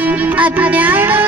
I'm Adiós.